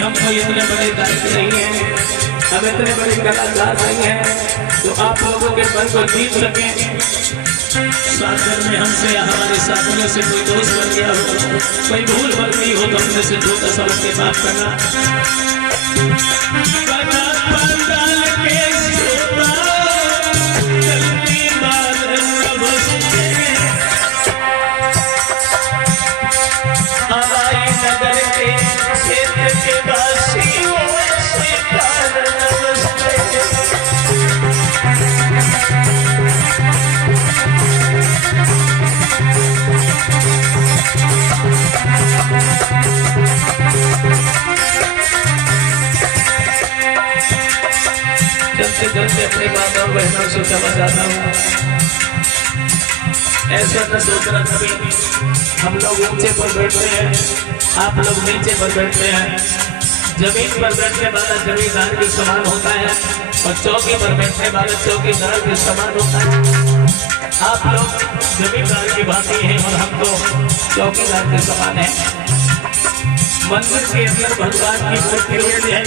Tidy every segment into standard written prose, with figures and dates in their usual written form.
हमको इतने बड़े गायक नहीं है, हम इतने बड़े कलाकार नहीं है तो आप लोगों के मन को जीत सके। सागर में हमसे या हमारे साथियों से कोई दोस्त बन गया हो, कोई भूल गलती हो तो हमने से झूठा समझ के माफ करना। जल्दी अपने माता और बहनों से क्षमा चाहता हूँ। ऐसा न सोचना कभी हम लोग ऊंचे पर बैठते हैं, आप लोग नीचे पर बैठते हैं। जमीन पर बैठने वाला जमींदार के समान होता है और चौकी पर बैठने वाला चौकीदार के समान होता है। आप लोग जमींदार की भांति हैं और हम तो चौकीदार के समान हैं। मंदिर के अंदर भगवान की मूर्ति होती है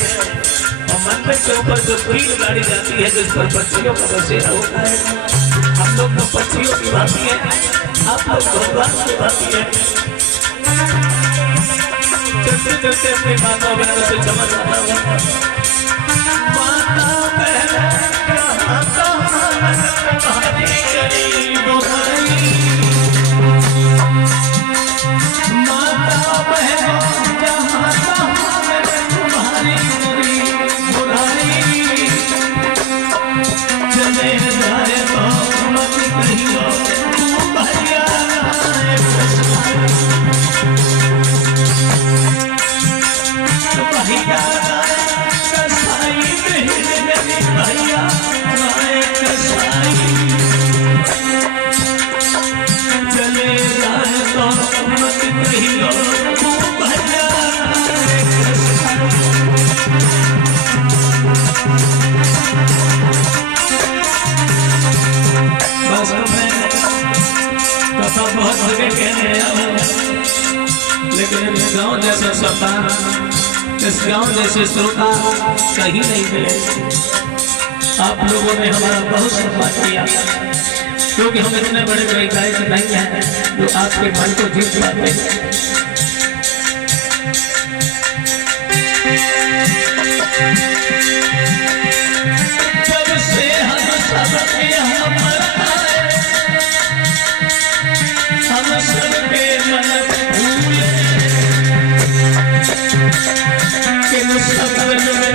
और मंदिर के ऊपर जो भीड़ गाड़ी जाती है जिस पर पक्षियों का बसेरा होता है। हम लोग तो पक्षियों की भांति है, आप लोग भगवान की भांति है। चलते चलते अपनी माता बहनों से क्षमा चाहता हूँ। माता बहनों इस गांव जैसे श्रोता कहीं नहीं मिले। आप लोगों ने हमारा बहुत सम्मान किया क्योंकि हम इतने बड़े बड़े गायक नहीं हैं जो आपके मन को जीत पाते हैं। जब से हम सबके हम सबके मन भूले सफर में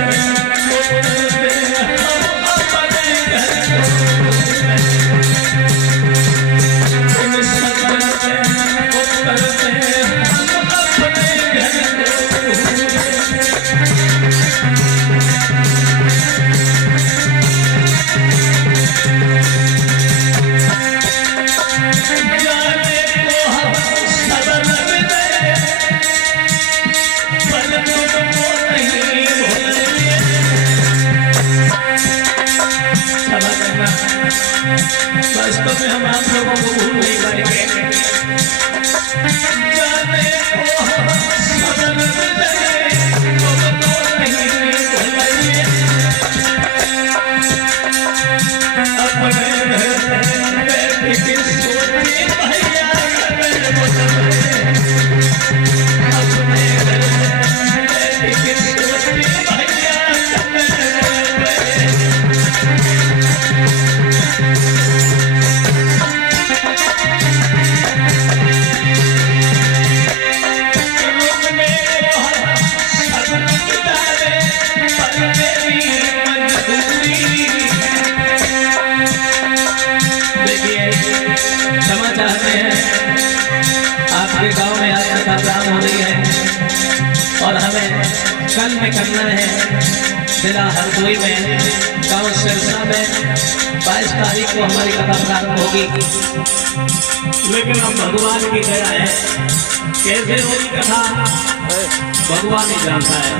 वास्तव में हम आप लोगों को भूल नहीं पाएंगे। और हमें कल में करना है जिला हरदोई में गांव सिरसा में 22 तारीख को हमारी कथा प्रारंभ होगी। लेकिन हम भगवान की दया है, कैसे होगी कथा भगवान ही जानता है।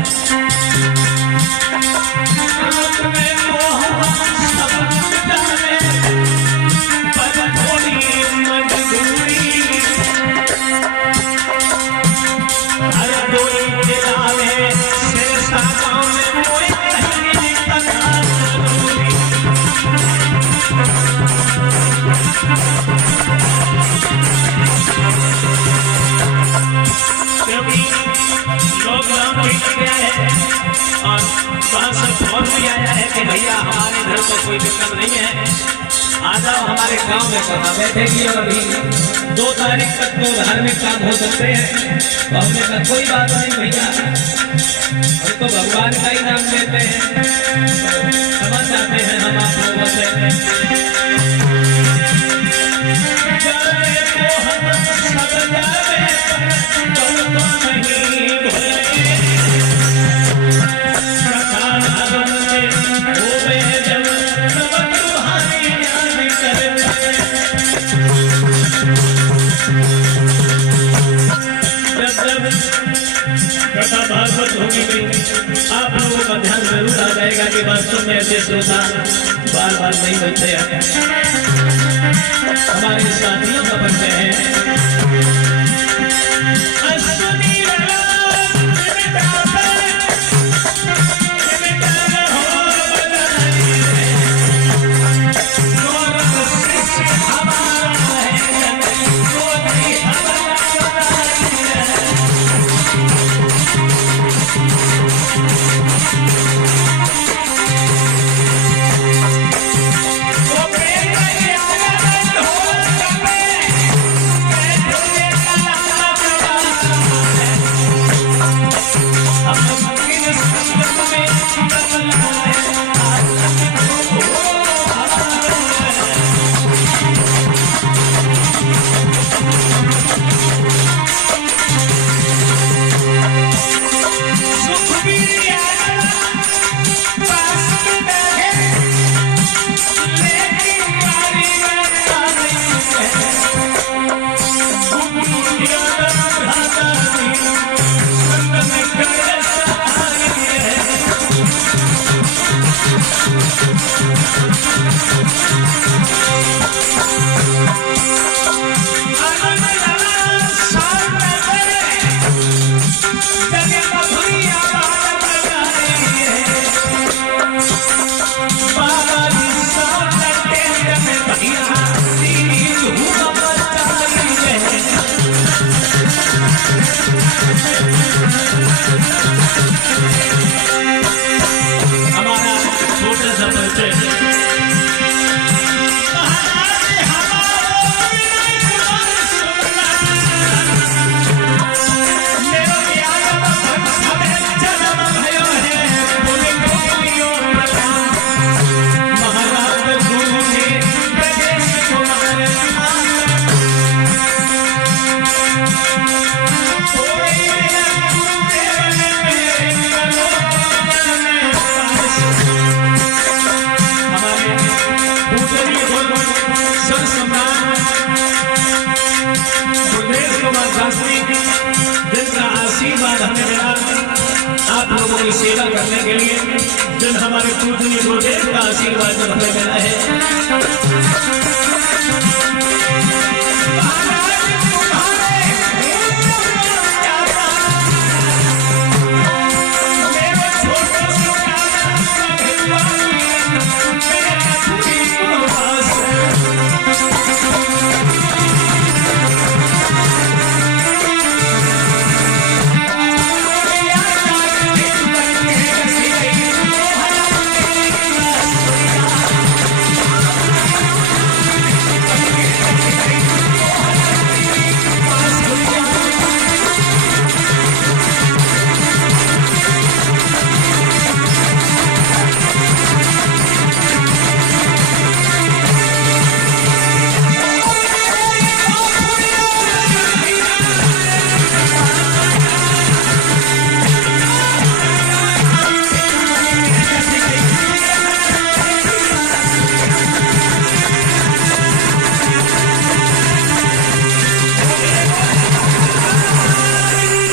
और वहाँ से फोन भी आया है कि भैया हमारे घर को कोई दिक्कत नहीं है, आ जाओ हमारे गांव में कथा बैठेगी और अभी 2 तारीख तक तो धार्मिक काम हो सकते हैं। तो हमने कहा कोई बात नहीं भैया, हम तो भगवान का ही नाम लेते हैं, समझ जाते हैं हम आप लोगों से। कथा भागवत होगी आप लोगों का ध्यान जरूर आ जाएगा कि वास्तव में ऐसे श्रोता बार बार नहीं बनते हैं, हमारे साथियों का बनते हैं। जिनका आशीर्वाद हमें मिला आप लोगों की सेवा करने के लिए, जिन हमारे पूजनीय गुरुदेव का आशीर्वाद हमें मिला है,